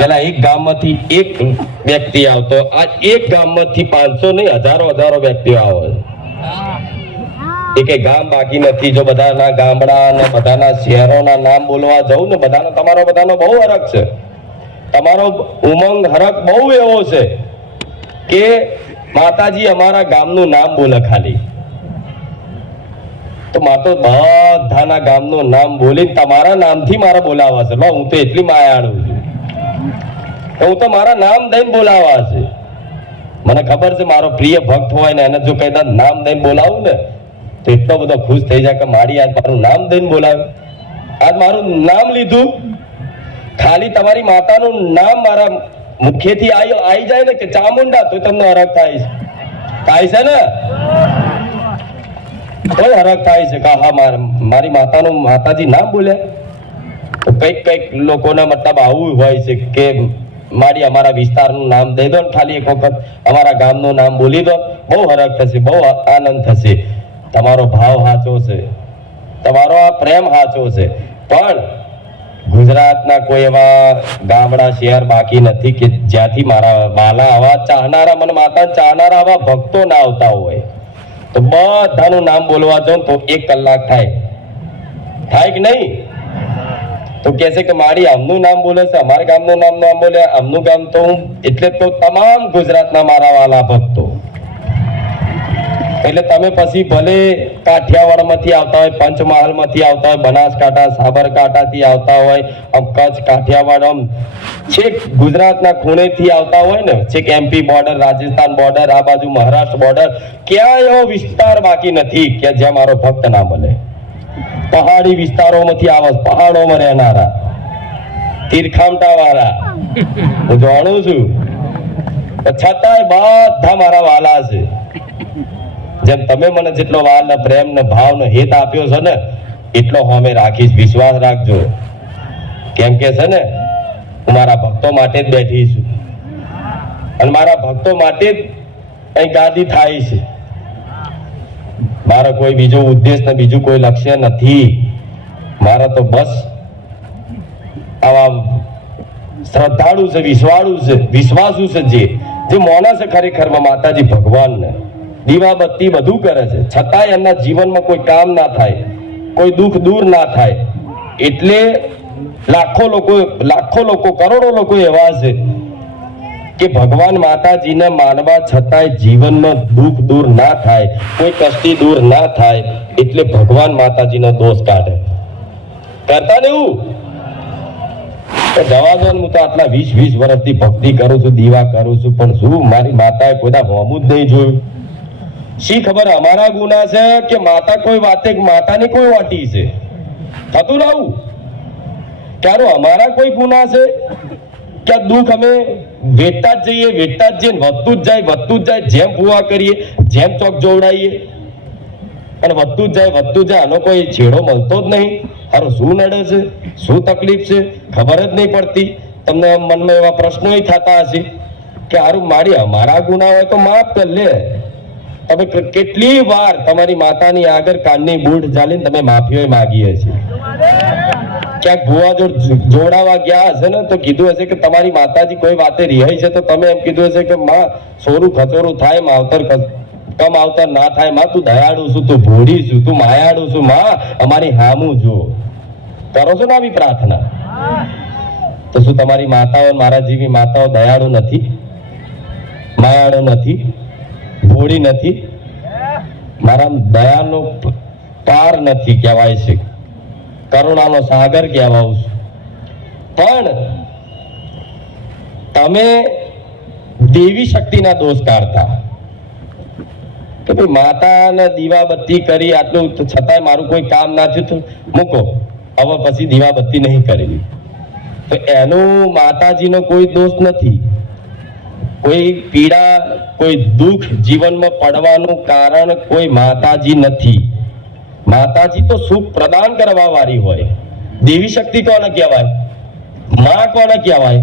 પેલા એક ગામમાંથી એક વ્યક્તિ આવતો, આ એક ગામમાંથી 500 નહીં હજારો વ્યક્તિઓ આવે. એક ગામ બાકી નથી. જો બધાના ગામડા અને બધાના શહેરોના નામ બોલવા જવું ને, બધાનો તમારો બહુ હરખ છે. તમારો ઉમંગ હરખ બહુ એવો છે કે માતાજી અમારા ગામનું નામ બોલે ખાલી. તો માતો બધાના ગામનું નામ બોલીને તમારા નામથી મારે બોલાવા છે. હું તો એટલી માયાળું છું, હું તો મારા નામ દઈને બોલાવા છે. મને ખબર છે મારો પ્રિય ભક્ત હોય ને એને જો કઈ નામ દઈને બોલાવું ને તો એટલો બધો ખુશ થઈ જાય કે મારી આજ મારું નામ દઈને બોલાવે. આજ મારું નામ લીધું, ખાલી તમારી માતાનું નામ મારા મુખેથી આવી જાય ને કે ચામુંડા, તો તમને હરખ થાય છે ને, કોઈ હરખ થાય છે કે હા મારી માતાનું માતાજી નામ બોલ્યા. તો કઈક લોકોના મતલબ આવું હોય છે કે મારી અમારા વિસ્તારનું નામ દઈ દો ને, ખાલી એક વખત અમારા ગામનું નામ બોલી દો, બહુ હરખ થશે, બહુ આનંદ થશે. તમારો ભાવ સાચો છે, તમારો આ પ્રેમ સાચો છે. પણ ગુજરાતના કોઈ એવા ગામડા શહેર બાકી નથી કે જ્યાંથી મારા બાલા આવા ચાહનારા, મને માતા ચાહનારા આવા ભક્તો ના આવતા હોય. તો બધાનું નામ બોલવા જાઉં તો 1 કલાક થાય કે નહીં? તો કે છે કે મારી આમનું નામ બોલે છે, અમારા ગામનું નામ બોલે, આમનું ગામ. તો હું એટલે તો તમામ ગુજરાતના મારા વાલા ભક્તો, એટલે તમે પછી ભલે કાઠિયાવાડ માંથી આવતા હોય, પંચમહાલ માંથી આવતા હોય, બનાસકાંઠા સાબરકાંઠા થી આવતા હોય, આમ કચ્છ કાઠિયાવાડ, આમ છેક ગુજરાતના ખૂણેથી આવતા હોય ને, છેક MP બોર્ડર, રાજસ્થાન બોર્ડર, આ બાજુ મહારાષ્ટ્ર બોર્ડર, ક્યાંય એવો વિસ્તાર બાકી નથી કે જ્યાં મારો ભક્ત ના મળે. પહાડી વિસ્તારોમાંથી આવે, પહાડોમાં રહેનારા, તીરખામટા વાળા હું જાણું છું, છતાંય બધા મારા વાલા છે. જેમ તમે મને જેટલો વાલ ને પ્રેમ ને ભાવ ને હેત આપ્યો છે ને, એટલો અમે રાખીશ. વિશ્વાસ રાખજો. કેમ કે છે ને, હું મારા ભક્તો માટે જ બેઠી છું અને મારા ભક્તો માટે જ અહીં ગાદી થાય છે. મારો કોઈ બીજો ઉદ્દેશ ને બીજું કોઈ લક્ષ્ય નથી. મારા તો બસ આવા શ્રદ્ધાળુ છે, વિશ્વાસુ છે, જે મોના છે ખરેખરમાં માતાજી ભગવાનને. દીવા બત્તી બધું કરે છે, છતાંય એમના જીવનમાં કોઈ કામ ના થાય, કોઈ દુઃખ દૂર ના થાય. એટલે લાખો લોકો કરોડો લોકો એવા છે કે ભગવાન માતાજીને માનવા છતાંય જીવનમાં દુઃખ દૂર ના થાય, કોઈ કષ્ટી દૂર ના થાય, એટલે ભગવાન માતાજીનો દોષ કાઢે. કરતા ને એવું જવા દો. હું તો આટલા 20 વર્ષથી ભક્તિ કરું છું, દીવા કરું છું, પણ શું મારી માતાએ કોઈ હોમું જ નહીં જોયું? શી ખબર અમારા ગુના છે કે માતા કોઈ વાતે માતાની કોઈ વાટી છે? થતું રહું ક્યારો અમારા કોઈ ગુના છે કે દુઃખ અમે વેચતા જ જઈએ, વધતું જ જાય. જેમ ભૂવા કરીએ, જેમ ચોક જોવડાવીએ અને વધતું જ જાય. આનો કોઈ છેડો મળતો જ નહીં. હારું શું નડે છે, શું તકલીફ છે, ખબર જ નહીં પડતી. તમને મનમાં એવા પ્રશ્નો થતા હશે કે હારું મારી અમારા ગુના હોય તો માફ કર લે. તમે કેટલી વાર તમારી માતાની આગળ કાનની બૂઢ ચાલીને તમે માફીઓ માગી હશે. ક્યાંક ભુવા જોડાવા ગયા હશે ને તો કીધું હશે કે તમારી માતાજી કોઈ વાતે રિહાઈ છે, તો તમે એમ કીધું હશે કે માં સોરું ખચોરું થાય, માવતર કમ આવતર ના થાય, માં તું દયાળુ છું, તું ભોળી છું, તું માયાળુ છું, માં અમારી હામું જો. કરો છો ને આવી પ્રાર્થના? તો શું તમારી માતાઓ, મારા જેવી માતાઓ દયાળુ નથી, માયાળુ નથી, ભોળી નથી? મારા દયાનો પાર નથી કહેવાય છે, કરુણાનો સાગર કહેવાઉં છું. પણ તમે દેવી શક્તિના દોષ કાઢતા કે ભાઈ માતાને દીવા બત્તી કરી આટલું, છતાંય મારું કોઈ કામ ના થયું તો મૂકો, હવે પછી દીવા બત્તી નહીં કરવી. તો એનું માતાજીનો કોઈ દોષ નથી. કોઈ પીડા, કોઈ દુઃખ જીવનમાં પડવાનું કારણ કોઈ માતાજી નથી. માતાજી તો સુખ પ્રદાન કરવા વાળી હોય. દેવી શક્તિ કોને કહેવાય? માં કોને કહેવાય?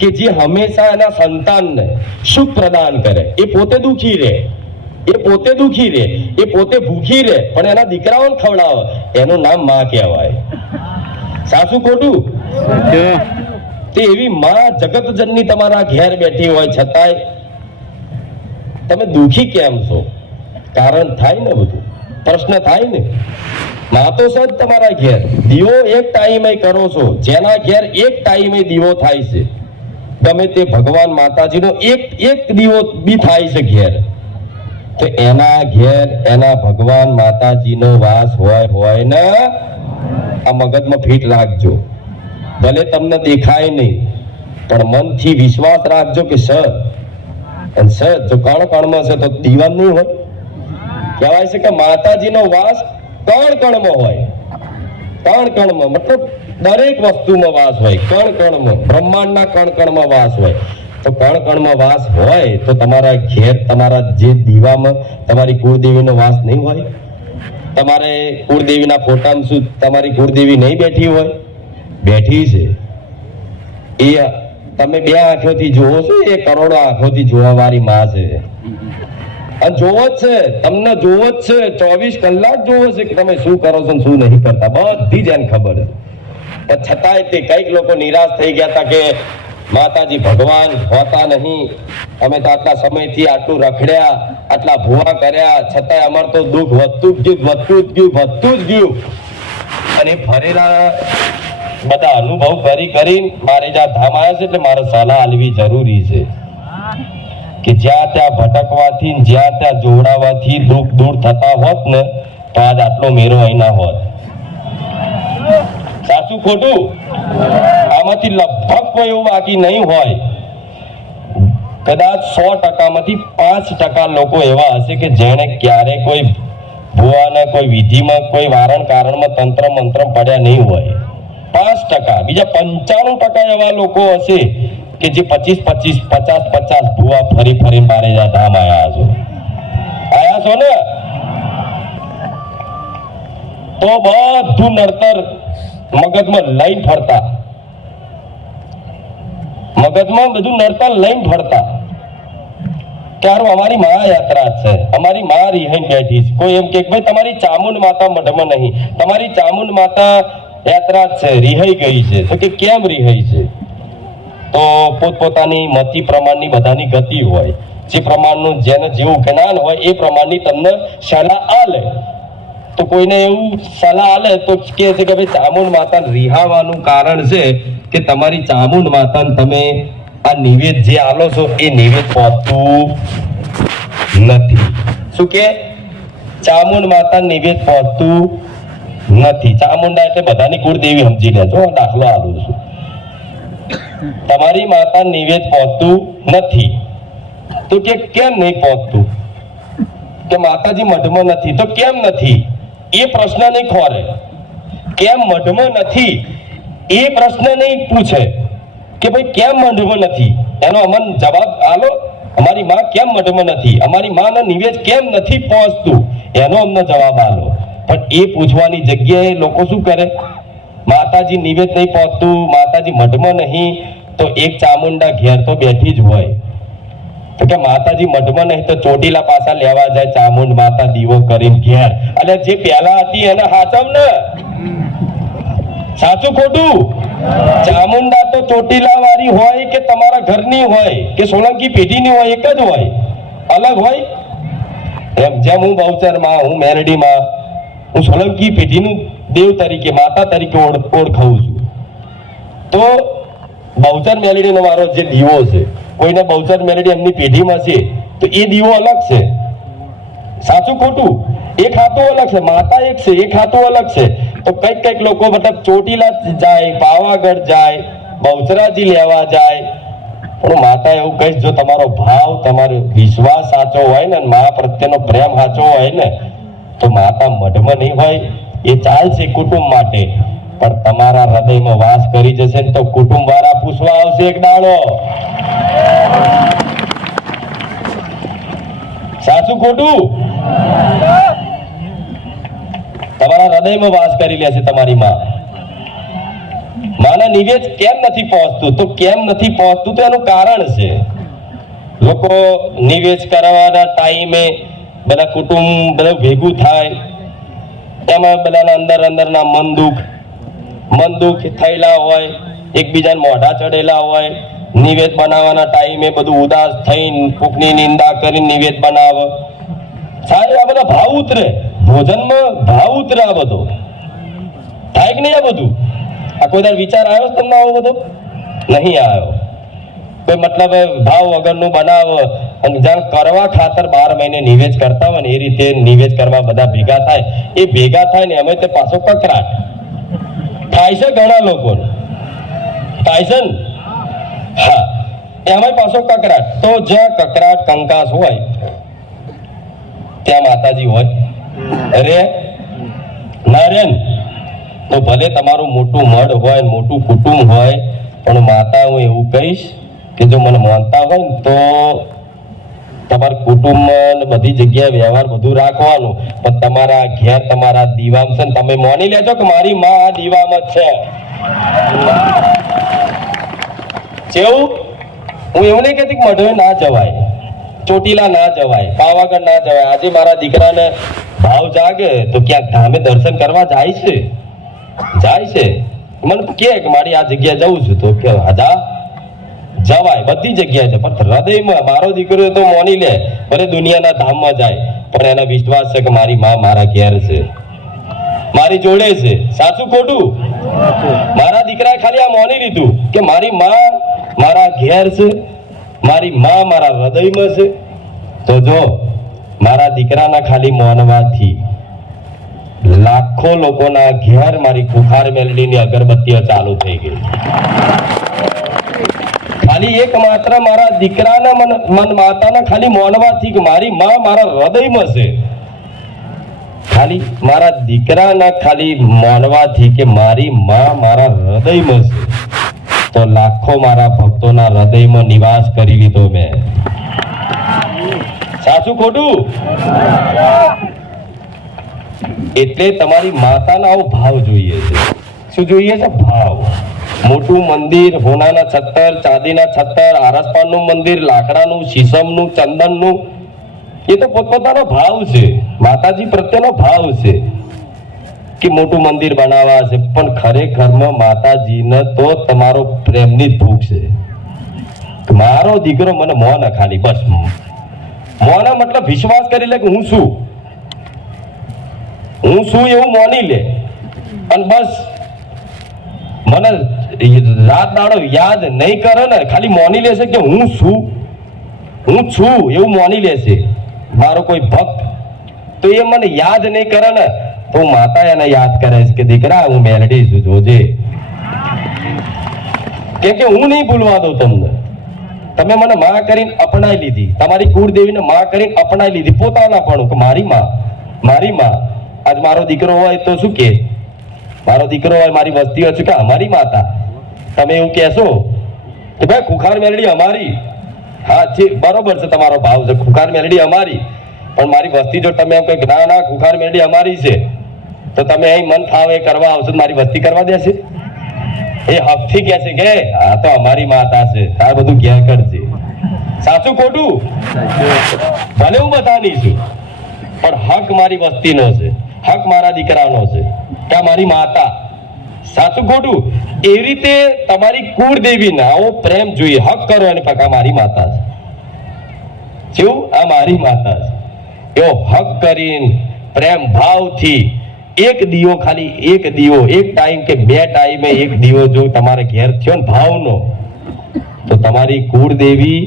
કે જે હંમેશા એના સંતાનને સુખ પ્રદાન કરે. એ પોતે દુઃખી રહે, એ પોતે ભૂખી રહે, પણ એના દીકરાઓને ખવડાવે, એનું નામ માં કહેવાય. સાચું ખોટું? તે એવી માં જગત જનની તમારા ઘેર બેઠી હોય છતાંય તમે દુખી કેમ છો? કારણ થાય ને, બધું પ્રશ્ન થાય ને. માં તો સજ તમારા ઘેર દીવો એક ટાઈમે કરો છો, જેના ઘેર એક ટાઈમે દીવો થાય છે, ગમે તે ભગવાન માતાજીનો એક દીવો બી થાય છે ઘેર, તો એના ઘેર એના ભગવાન માતાજીનો વાસ હોય ને. આ મગજમાં ફીટ રાખજો. ભલે તમને દેખાય નહીં, પણ મનથી વિશ્વાસ રાખજો કે સર જો કણ કણમાં છે તો દીવા નહીં હોય. કહેવાય છે કે માતાજીનો વાસ કણ કણમાં હોય. કણ કણમાં મતલબ દરેક વસ્તુમાં વાસ હોય. કણ કણમાં, બ્રહ્માંડના કણ કણમાં વાસ હોય. તો કણ કણમાં વાસ હોય તો તમારા ઘેર તમારા જે દીવામાં તમારી કુળદેવીનો વાસ નહીં હોય? તમારે કુળદેવીના ફોટામાં શું તમારી કુળદેવી નહીં બેઠી હોય? બેઠી છે. એ તમે બે આંખોથી જોવો છો, એ કરોડો આંખોથી જોવા વાળી માં છે. અને જોવો જ છે, તમને જોવો જ છે, 24 કલાક જોવો છે કે તમે શું કરો છો શું નહીં કરતા, બધી જ એને ખબર છે. પણ છતાંય તે કઈક લોકો નિરાશ થઈ ગયા હતા કે માતાજી ભગવાન હોતા નહીં, અમે તો આટલા સમયથી આટલું રખડ્યા, આટલા ભૂવા કર્યા, છતાંય અમાર તો દુઃખ વધતું જ ગયું. અને ફરેલા બધા અનુભવ કરી મારે જ્યાં ધામ આવ્યા છે એટલે મારે સલાહ આલવી જરૂરી છે કે જ્યાં ત્યાં ભટકવાથી, જ્યાં ત્યાં જોડાવાથી દુઃખ દૂર થતા હોત ને તો આજ આટલો મેરો અહીં ના હોત. સાચું ખોટું? આમાંથી લગભગ કોઈ એવું બાકી નહીં હોય. કદાચ 100%માંથી 5% લોકો એવા હશે કે જેને ક્યારે કોઈ ભુવાના કોઈ વિધિમાં કોઈ વારણ કારણમાં તંત્ર મંત્ર પડ્યા નહીં હોય. 5%. બીજા 95% એવા લોકો હશે કે જે 50 ભુવા ફરી મારે ધામ આયા છો ને. તો બધું નડતર મગજમાં લઈને ફરતા ક્યારું અમારી મહા યાત્રા છે, અમારી મા રિહાઈને બેઠી છે. કોઈ એમ કે ભાઈ તમારી ચામુંડ માતા મઢમાં નહીં, તમારી ચામુંડ માતા યાત્રા છે, રિહાઈ ગઈ છે. તો કે કેમ રિહાઈ છે? તો પોતપોતાની મતિ પ્રમાણની બધાની ગતિ હોય, જે પ્રમાણનું જેને જેવું જ્ઞાન હોય એ પ્રમાણની તમને સલાહ આલે. તો કોઈને એવું સલાહ આલે તો કે છે કે ભાઈ ચામુંડ માતા રિહાવાનું કારણ છે કે તમારી ચામુંડ માતાને તમે આ નિવેદ જે આલો છો એ નિવેદ પહોંચતું નથી. શું કે? ચામુંડ માતા નિવેદ પહોંચતું નથી. ચામુંડા એટલે બધાની કુળદેવી સમજી લેજો, દાખલો આલું છું. તમારી માતા નિવેદ પહોંચતું નથી. તો કે કેમ નહીં પહોંચતું? કે માતાજી મઢમાં નથી. તો કેમ નથી એ પ્રશ્ન નહીં ખોરે. કેમ મઢમાં નથી એ પ્રશ્ન નહીં પૂછે કે ભાઈ કેમ મઢમાં નથી, એનો અમને જવાબ આલો. અમારી માં કેમ મઢમાં નથી, અમારી માનો નિવેદ કેમ નથી પહોંચતું, એનો અમને જવાબ આલો. પણ એ પૂછવાની જગ્યાએ લોકો શું કરે? માતાજી નિવેદ નહીં પહોંચતું, માતાજી મઢમાં નહીં, તો એક ચામુંડા ઘેર તો બેઠી જ હોય. તો કે માતાજી મઢમાં નહીં તો ચોટીલા પાછા લેવા જાય ચામુંડ માતા દીવો કરીને ઘેર. અને જે પહેલા હતી એને હાચવ ને. સાચું ખોટું? ચામુંડા તો ચોટીલા વાળી હોય કે તમારા ઘરની હોય કે સોલંકી પેઢીની હોય, એક જ હોય, અલગ હોય. જેમ હું બહુચરમાં, હું મેરડીમાં, હું સોલંકી પેઢીનું દેવ તરીકે, માતા તરીકે ઓળખાવું છું. તો બહુચર મેલડીનો મારો જે દીવો છે, કોઈને બહુચર મેલડી એમની પેઢીમાં છે તો એ દીવો અલગ છે. સાચું ખોટું? એક હાથો અલગ છે, માતા એક છે, એક હાથો અલગ છે. તો કઈક લોકો મતલબ ચોટીલા જાય, પાવાગઢ જાય, બહુચરાજી લેવા જાય. પણ માતા એવું કહીશ, જો તમારો ભાવ, તમારો વિશ્વાસ સાચો હોય ને, મા પ્રત્યેનો પ્રેમ સાચો હોય ને, તો માતા મઢમાં નહીં હોય, એ ચાલશે કુટુંબ માટે. પણ તમારા હૃદયમાં વાસ કરી જશે ને તો કુટુંબ વાળા પૂછવા આવશે એક દાડો. સાચું ખોટું? તમારા હૃદયમાં વાસ કરી લેશે તમારી માં. માના નિવેદ કેમ નથી પહોંચતું? તો કેમ નથી પહોંચતું તો એનું કારણ છે. લોકો નિવેદ કરવાના ટાઈમે બધા કુટુંબ બધા ભેગું થાય, એમાં બધાના અંદરના મન દુઃખ થયેલા હોય, એકબીજાને મોઢા ચડેલા હોય, નિવેદ બનાવવાના ટાઈમે બધું ઉદાસ થઈને કોકની નિંદા કરીને નિવેદ બનાવે. સાહેબ આ બધા ભાવ ઉતરે, ભોજનમાં ભાવ ઉતરે. આ બધો થાય કે નહીં? આ બધું આ કોઈ દર વિચાર આવ્યો તમને? આવો બધો નહીં આવ્યો. કોઈ મતલબ ભાવ વગરનું બનાવે અને જાણ કરવા ખાતર 12 મહિને નિવેદ કરતા હોય ને એ રીતે નિવેદ કરવા બધા ભેગા થાય. એ ભેગા થાય ને અમે તે પાછો કકરાટ થાય છે. ઘણા લોકો થાય છે ને, હા, એમાં પાછો કકરાટ. તો જ્યાં કકરાટ કંકાસ હોય ત્યાં માતાજી હોય રે ના રે ને? તો ભલે તમારું મોટું મઢ હોય, મોટું કુટુંબ હોય, પણ માતા હું એવું કહીશ કે જો મને માનતા હોય ને તો તમારા કુટુંબમાં બધી જગ્યાએ વ્યવહાર બધું રાખવાનું, પણ તમારા ઘેર તમારા દીવામાં છે ને તમે માની લેજો કે મારી માં આ દીવામાં જ છે. કેવું? હું એવું નહીં કહેતી કે મઢે ના જવાય, ચોટીલા ના જવાય, પાવાગઢ ના જવાય. આજે મારા દીકરાને ભાવ જાગે તો ક્યાંક ધામે દર્શન કરવા જાય છે, જાય છે. મને કે મારી આ જગ્યા જવું છું તો કે હજા જવાય, બધી જગ્યાએ છે. પણ હૃદયમાં મારો દીકરો તો માની લે, ભલે દુનિયાના ધામમાં જાય પણ એનો વિશ્વાસ છે કે મારી માં મારા ઘેર છે, મારી જોડે છે. સાચું ખોટું? મારા દીકરાએ ખાલી આ માની લીધું કે મારી માં મારા ઘેર છે, મારી માં મારા હૃદયમાં છે. તો જો મારા દીકરાના ખાલી માનવાથી લાખો લોકોના ઘેર મારી ખુખાર મેલડીની અગરબત્તીઓ ચાલુ થઈ ગઈ. ખાલી એક માત્ર મારા દીકરાના મન માતાના ખાલી માનવાથી કે મારી માં મારા હૃદયમાં છે, ખાલી મારા દીકરાના ખાલી માનવાથી કે મારી માં મારા હૃદયમાં છે, તો લાખો મારા ભક્તોના હૃદયમાં નિવાસ કરી લીધો મેં. સાચું ખોટું? એટલે તમારી માતાના આવો ભાવ જોઈએ છે. શું જોઈએ છે? ભાવ. મોટું મંદિર, હોનાના છત્તર, ચાંદીના છત્તર, આરસપાનનું મંદિર, લાકડાનું, શીશમનું, ચંદનનું, એ તો પોતપોતાનો ભાવ છે. માતાજી પ્રત્યેનો ભાવ છે કે મોટું મંદિર બનાવવા છે, પણ ખરેખરમાં માતાજીને તો તમારો પ્રેમની જ ભૂખ છે. મારો દીકરો મને મોને ખાલી બસ મોને મતલબ વિશ્વાસ કરી લે કે હું છું એવું માની લે, અને બસ મને રાત દાડો યાદ નહીં કરે ને, ખાલી માની લેશે કે હું છું એવું માની લેશે. મારો કોઈ ભક્ત તો એ મને યાદ નહીં કરે ને તો માતા એને યાદ કરે છે કે દીકરા હું મેલડી છું, જોજે. કેમ કે હું નહીં ભૂલવા દઉં તમને. તમે મને માં કરીને અપનાવી લીધી, તમારી કુળદેવીને માં કરીને અપનાવી લીધી પોતાના પણ કે મારી માં. આજ મારો દીકરો હોય તો શું કે મારો દીકરો હોય, મારી વસ્તી હોય કે અમારી માતા. તમે એવું કહેશો કે ભાઈ ખુખાર મેલડી અમારી. હા છે, બરોબર છે, તમારો ભાવ છે ખુખાર મેલડી અમારી, પણ મારી વસ્તી જો તમે એમ કહે ના ખુખાર મેલડી અમારી છે તો તમે અહીં મન ફાવે કરવા આવશો, મારી વસ્તી કરવા દેશે? એ હકથી કહે છે કે આ તો અમારી માતા છે, આ બધું ઘેર કરશે. સાચું ખોટું? ભલે હું બધાની છું પણ હક મારી વસ્તીનો છે, હક મારા દીકરાનો છે કે મારી માતા. સાચું ખોટું? એવી રીતે તમારી કુળદેવીને આવો પ્રેમ જોઈએ, હક કરો એને પકા મારી માતા છે, શું આ મારી માતા છે એવો હક કરીને પ્રેમ ભાવથી એક દીવો, ખાલી એક દીવો, એક ટાઈમ કે બે ટાઈમે એક દીવો જો તમારે ઘેર થયો ને ભાવનો, તો તમારી કુળદેવી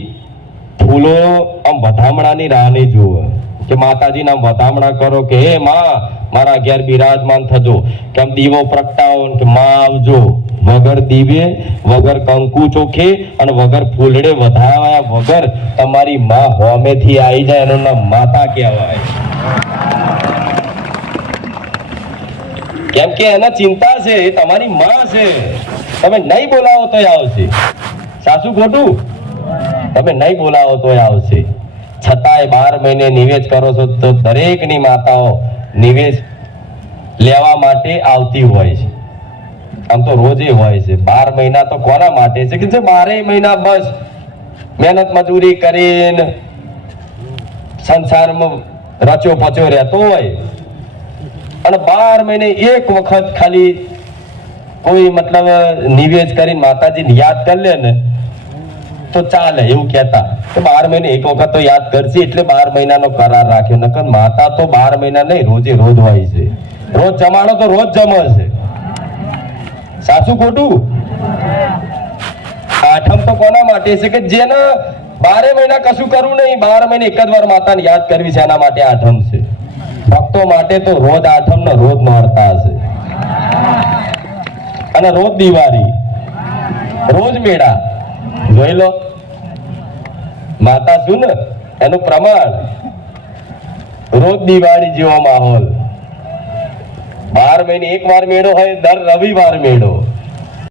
ફૂલો આમ વધામણાની રાહ નહીં જોવે કે માતાજીના વધામણા કરો કે હે માં મારા ઘેર બિરાજમાન થજો, કે આમ દીવો પ્રગટાવો કે માં આવજો. વગર દીવે, વગર કંકુ ચોખે અને વગર ફૂલડે વધાવ્યા વગર તમારી માં હોમેથી આવી જાય એનું નામ માતા કહેવાય. કેમ કે એને ચિંતા છે, એ તમારી માં છે. તમે નહીં બોલાવો તોય આવશે. સાચું ખોટું? તમે નહીં બોલાવો તોય આવશે. છતાંય 12 મહિને નિવેદ કરો છો તો દરેકની માતાઓ નિવેદ લેવા માટે આવતી હોય છે. આમ તો રોજે હોય છે. 12 મહિના તો કોના માટે છે કે જે 12 મહિના બસ મહેનત મજૂરી કરીને સંસારમાં રચ્યો પચ્યો રહેતો હોય અને 12 મહિને એક વખત ખાલી કોઈ મતલબ નિવેશ કરીને માતાજીને યાદ કરી લે ને તો ચાલે એવું કહેતા તો 12 મહિને એક વખત તો યાદ કરશે એટલે 12 મહિનાનો કરાર રાખ્યો. નકર માતા તો 12 મહિના નહીં, રોજે રોજ હોય છે. રોજ જમાડો તો રોજ જમે છે. સાચું ખોટું? આઠમ તો કોના માટે છે કે જેને 12 મહિના કશું કરવું નહીં, 12 મહિને એક જ વાર માતાને યાદ કરવી છે, એના માટે આઠમ છે. ભક્તો માટે તો રોજ આઠમ ને રોજ નોરતા છે, અને રોજ દિવાળી, રોજ મેળા. જોઈ લો માતા શું ને એનું પ્રમાણ. રોજ દિવાળી જેવો માહોલ. 12 મહિને એક વાર મેળો હોય, દર રવિવાર મેળો.